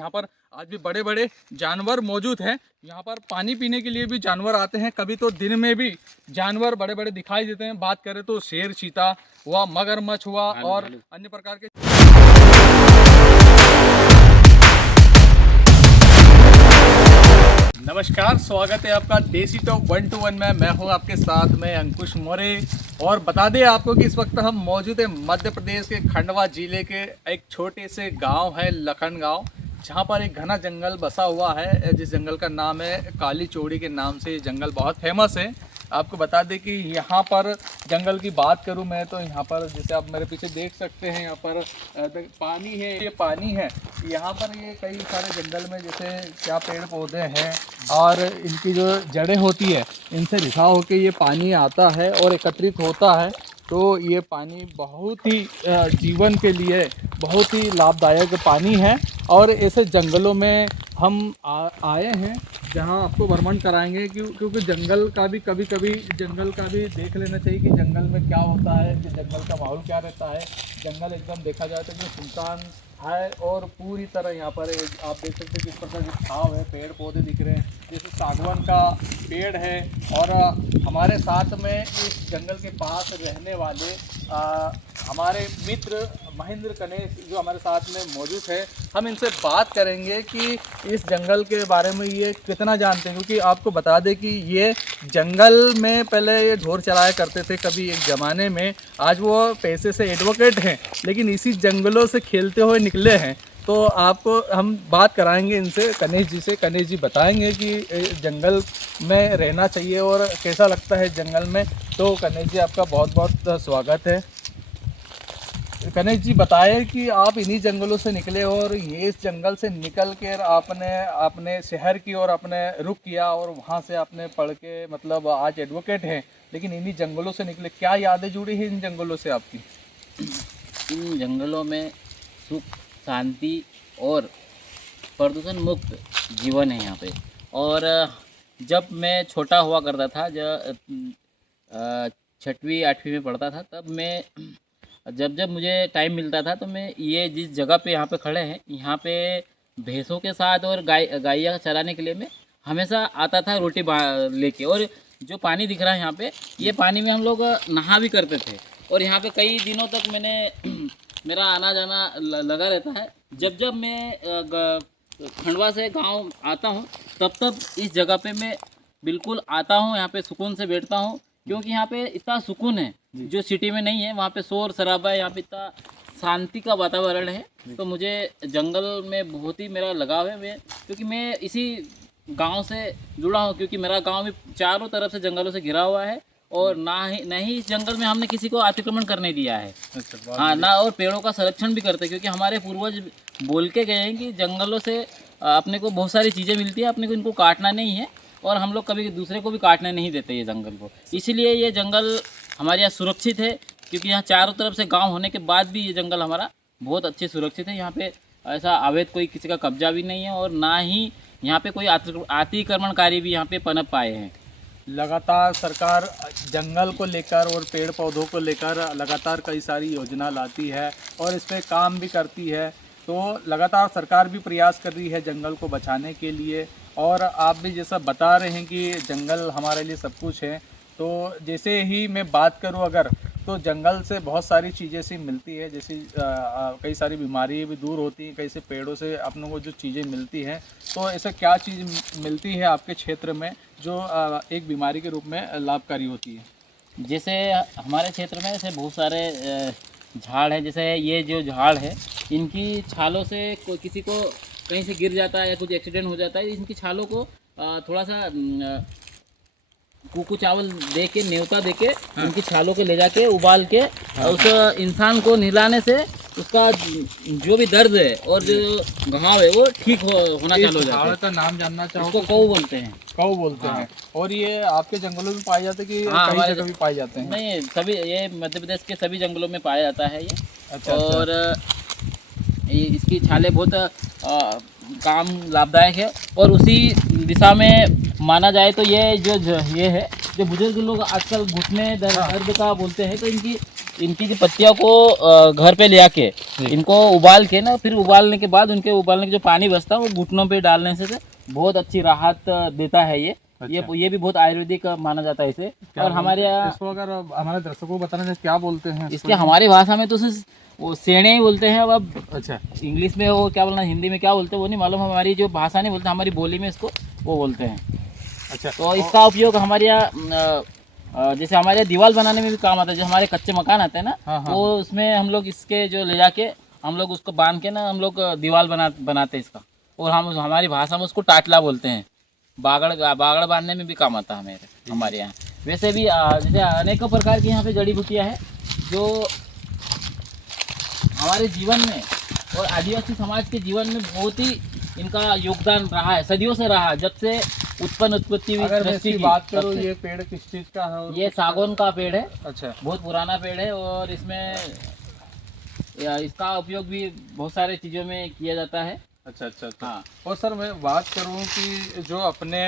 यहाँ पर आज भी बड़े बड़े जानवर मौजूद हैं। यहाँ पर पानी पीने के लिए भी जानवर आते हैं, कभी तो दिन में भी जानवर बड़े बड़े दिखाई देते हैं। बात करें तो शेर चीता हुआ, मगरमच्छ हुआ और अन्य प्रकार के। नमस्कार, स्वागत है आपका देसी टॉक 121 में। मैं हूं आपके साथ में अंकुश मौर्य। और बता दें आपको कि इस वक्त हम मौजूद हैं मध्य प्रदेश के खंडवा जिले के एक छोटे से गांव है लखन गांव, जहां पर एक घना जंगल बसा हुआ है, जिस जंगल का नाम है काली चौड़ी के नाम से। ये जंगल बहुत फेमस है। आपको बता दें कि यहाँ पर जंगल की बात करूँ मैं तो यहाँ पर जैसे आप मेरे पीछे देख सकते हैं, यहाँ पर पानी है, ये पानी है यहाँ पर। ये कई सारे जंगल में जैसे क्या पेड़ पौधे हैं और इनकी जो जड़ें होती है, इनसे रिसाव होकर ये पानी आता है और एकत्रित होता है। तो ये पानी बहुत ही जीवन के लिए बहुत ही लाभदायक पानी है। और ऐसे जंगलों में हम आए हैं जहां आपको भ्रमण कराएंगे, क्योंकि जंगल का भी कभी कभी जंगल का भी देख लेना चाहिए कि जंगल में क्या होता है, कि जंगल का माहौल क्या रहता है। जंगल एकदम देखा जाए तो सुनसान है और पूरी तरह यहाँ पर आप देख सकते हैं किस प्रकार की छाव है, पेड़ पौधे दिख रहे हैं, जैसे सागवान का पेड़ है। और हमारे साथ में इस जंगल के पास रहने वाले हमारे मित्र महेंद्र कनेश जो हमारे साथ में मौजूद है, हम इनसे बात करेंगे कि इस जंगल के बारे में ये कितना जानते हैं। क्योंकि आपको बता दें कि ये जंगल में पहले ये ढोर चलाया करते थे कभी एक ज़माने में। आज वो पैसे से एडवोकेट हैं, लेकिन इसी जंगलों से खेलते हुए निकले हैं। तो आपको हम बात कराएंगे इनसे, कनेश जी से। कनेश जी बताएंगे कि जंगल में रहना चाहिए और कैसा लगता है जंगल में। तो कनेश जी आपका बहुत बहुत स्वागत है। कनेश जी बताएं कि आप इन्हीं जंगलों से निकले और ये इस जंगल से निकल कर आपने अपने शहर की ओर आपने रुख किया और वहाँ से आपने पढ़ के मतलब आज एडवोकेट हैं, लेकिन इन्हीं जंगलों से निकले। क्या यादें जुड़ी हैं इन जंगलों से आपकी? इन जंगलों में सुख, शांति और प्रदूषण मुक्त जीवन है यहाँ पे। और जब मैं छोटा हुआ करता था, जब 6वीं 8वीं में पढ़ता था, तब मैं जब मुझे टाइम मिलता था तो मैं ये जिस जगह पे यहाँ पे खड़े हैं, यहाँ पे भैंसों के साथ और गायिया चराने के लिए मैं हमेशा आता था रोटी लेके। और जो पानी दिख रहा है यहाँ पे, ये पानी में हम लोग नहा भी करते थे। और यहाँ पे कई दिनों तक मेरा आना जाना लगा रहता है। जब मैं खंडवा से गांव आता हूँ, तब इस जगह पे मैं बिल्कुल आता हूँ, यहाँ पे सुकून से बैठता हूँ। क्योंकि यहाँ पे इतना सुकून है जो सिटी में नहीं है। वहाँ पे शोर शराबा है, यहाँ पे इतना शांति का वातावरण है। तो मुझे जंगल में बहुत ही मेरा लगाव है, क्योंकि मैं इसी गांव से जुड़ा हूँ। क्योंकि मेरा गांव भी चारों तरफ से जंगलों से घिरा हुआ है और ना ही इस जंगल में हमने किसी को अतिक्रमण करने दिया है। हाँ, ना और पेड़ों का संरक्षण भी करते हैं। क्योंकि हमारे पूर्वज बोल के गए हैं कि जंगलों से अपने को बहुत सारी चीज़ें मिलती है, अपने को इनको काटना नहीं है। और हम लोग कभी दूसरे को भी काटने नहीं देते ये जंगल को। इसीलिए ये जंगल हमारे यहाँ सुरक्षित है। क्योंकि यहाँ चारों तरफ से गांव होने के बाद भी ये जंगल हमारा बहुत अच्छे सुरक्षित है। यहाँ पे ऐसा अवैध कोई किसी का कब्जा भी नहीं है और ना ही यहाँ पे कोई अतिक्रमणकारी भी यहाँ पे पनप पाए हैं। लगातार सरकार जंगल को लेकर और पेड़ पौधों को लेकर लगातार कई सारी योजना लाती है और इस पर काम भी करती है। तो लगातार सरकार भी प्रयास कर रही है जंगल को बचाने के लिए। और आप भी जैसा बता रहे हैं कि जंगल हमारे लिए सब कुछ है। तो जैसे ही मैं बात करूं अगर, तो जंगल से बहुत सारी चीज़ें सी मिलती है, जैसे कई सारी बीमारी भी दूर होती हैं, कई से पेड़ों से अपनों को जो चीज़ें मिलती हैं। तो ऐसा क्या चीज़ मिलती है आपके क्षेत्र में जो एक बीमारी के रूप में लाभकारी होती है? जैसे हमारे क्षेत्र में ऐसे बहुत सारे झाड़ है। जैसे ये जो झाड़ है, इनकी छालों से कोई किसी को कहीं से गिर जाता है या कुछ एक्सीडेंट हो जाता है, इनकी छालों को थोड़ा सा कुकू चावल दे के, न्योता दे के, इनकी छालों के ले जाके उबाल के उस इंसान को नहलाने से उसका जो भी दर्द है और जो घाव है वो ठीक होना चालू हो जाता है। का नाम जानना चाहूँ? इसको कऊ बोलते हैं। कऊ बोलते हैं। और ये आपके जंगलों में पाए जाते हैं कि कई जगह भी पाए जाते हैं? नहीं, सभी, ये मध्य प्रदेश के सभी जंगलों में पाया जाता है ये। अच्छा। और इसकी छालें बहुत काम लाभदायक है। और उसी दिशा में माना जाए तो ये है जो बुजुर्ग लोग आजकल घुटने दर्द का बोलते हैं, तो इनकी इनकी जो पत्तियों को घर पे ले आके इनको उबाल के ना, फिर उबालने के बाद उनके उबालने के जो पानी बचता है वो घुटनों पे डालने से बहुत अच्छी राहत देता है ये। अच्छा। ये भी बहुत आयुर्वेदिक माना जाता है इसे। और हमारे यहाँ इसको अगर हमारे दर्शकों को बताना चाहिए क्या बोलते हैं इसके हमारी भाषा में तो सिर्फ वो सेणे ही बोलते हैं। अब अच्छा, इंग्लिश में वो क्या बोलना, हिंदी में क्या बोलते हैं वो नहीं मालूम, हमारी जो भाषा नहीं बोलते, हमारी बोली में इसको वो बोलते हैं। अच्छा। तो इसका उपयोग हमारे यहाँ जैसे हमारे यहाँ दीवार बनाने में भी काम आता है। जो हमारे कच्चे मकान आते हैं ना, हाँ, हाँ। वो उसमें हम लोग इसके जो ले जाके हम लोग उसको बांध के ना हम लोग दीवार बनाते हैं इसका। और हम हमारी भाषा में उसको टाटला बोलते हैं। बागड़ बांधने में भी काम आता है हमारे यहाँ। वैसे भी जैसे अनेकों प्रकार की यहाँ पे जड़ी बूटियाँ हैं जो हमारे जीवन में और आदिवासी समाज के जीवन में बहुत ही इनका योगदान रहा है, सदियों से रहा है। जब से उत्पत्ति हुई अगर मैं सृष्टि इसकी की, बात तब करूँ, से। ये पेड़ किस चीज का है? ये सागौन का पेड़ है, अच्छा। बहुत पुराना पेड़ है। और इसमें इसका उपयोग भी बहुत सारे चीज़ों में किया जाता है। अच्छा अच्छा अच्छा। हाँ। और सर मैं बात करूं कि जो अपने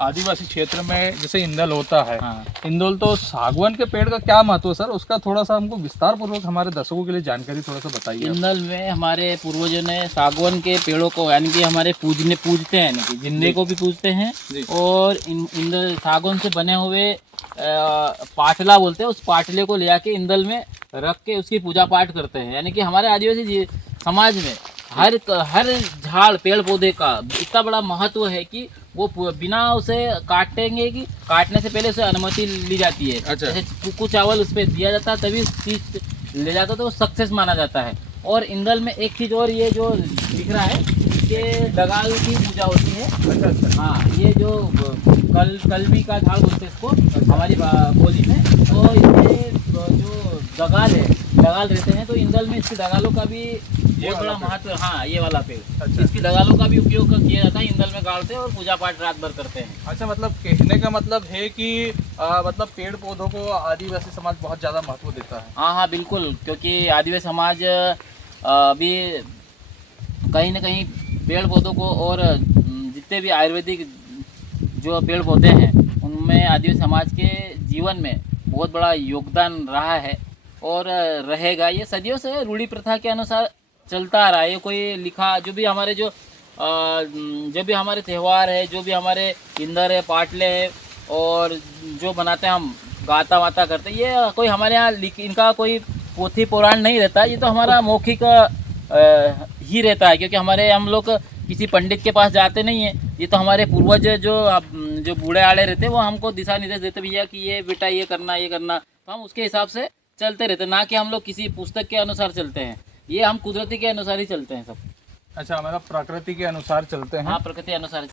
आदिवासी क्षेत्र में जैसे इंदल होता है, हाँ। इंदौल, तो सागवान के पेड़ का क्या महत्व है सर? उसका थोड़ा सा हमको विस्तार पूर्वक हमारे दर्शकों के लिए जानकारी थोड़ा सा बताइए आप। इंदल में हमारे पूर्वजों ने सागौन के पेड़ों को यानी कि हमारे पूजते हैं, यानी कि जिंदे को भी पूजते हैं। जी। और इंदल सागौन से बने हुए पाटला बोलते हैं, उस पाटले को ले आके इंदल में रख के उसकी पूजा पाठ करते हैं। यानी कि हमारे आदिवासी समाज में हर झाड़ पेड़ पौधे का इतना बड़ा महत्व है कि वो बिना उसे काटेंगे कि काटने से पहले उसे अनुमति ली जाती है। अच्छा। जैसे कुकू चावल उस पर दिया जाता है तभी चीज ले जाता है, तो वो सक्सेस माना जाता है। और इंदल में एक चीज़ और, ये जो दिख रहा है ये डगाल की पूजा होती है। अच्छा अच्छा। हाँ, ये जो कलमी का झाड़ बोलते हैं इसको हमारी बोली में। तो इसमें जो डगाल रहते हैं, तो इंदल में इसकी डगालों का भी बहुत बड़ा महत्व। हाँ, ये वाला पेड़। अच्छा। इसकी डगालों का भी उपयोग किया जाता है, इंदल में गाड़ते हैं और पूजा पाठ रात भर करते हैं। अच्छा, मतलब कहने का मतलब है कि मतलब पेड़ पौधों को आदिवासी समाज बहुत ज़्यादा महत्व देता है। हाँ हाँ बिल्कुल, क्योंकि आदिवासी समाज अभी कहीं ना कहीं पेड़ पौधों को और जितने भी आयुर्वेदिक जो पेड़ पौधे हैं उनमें आदिवासी समाज के जीवन में बहुत बड़ा योगदान रहा है और रहेगा। ये सदियों से रूढ़ी प्रथा के अनुसार चलता आ रहा है। ये कोई लिखा जो भी हमारे त्यौहार है, जो भी हमारे इंदर है, पाटले है और जो बनाते हैं हम गाता वाता करते हैं, ये कोई हमारे यहाँ इनका कोई पोथी पुराण नहीं रहता। ये तो हमारा मौखिक ही रहता है, क्योंकि हम लोग किसी पंडित के पास जाते नहीं है। ये तो हमारे पूर्वज जो बूढ़े आड़े रहते हैं वो हमको दिशा निर्देश देते भैया कि ये बेटा ये करना, तो हम उसके हिसाब से चलते रहते, ना कि हम लोग किसी पुस्तक के अनुसार चलते हैं। ये हम कुदरती के अनुसार ही चलते हैं सब। अच्छा, मतलब प्रकृति के अनुसार चलते हैं। हाँ, प्रकृति अनुसार।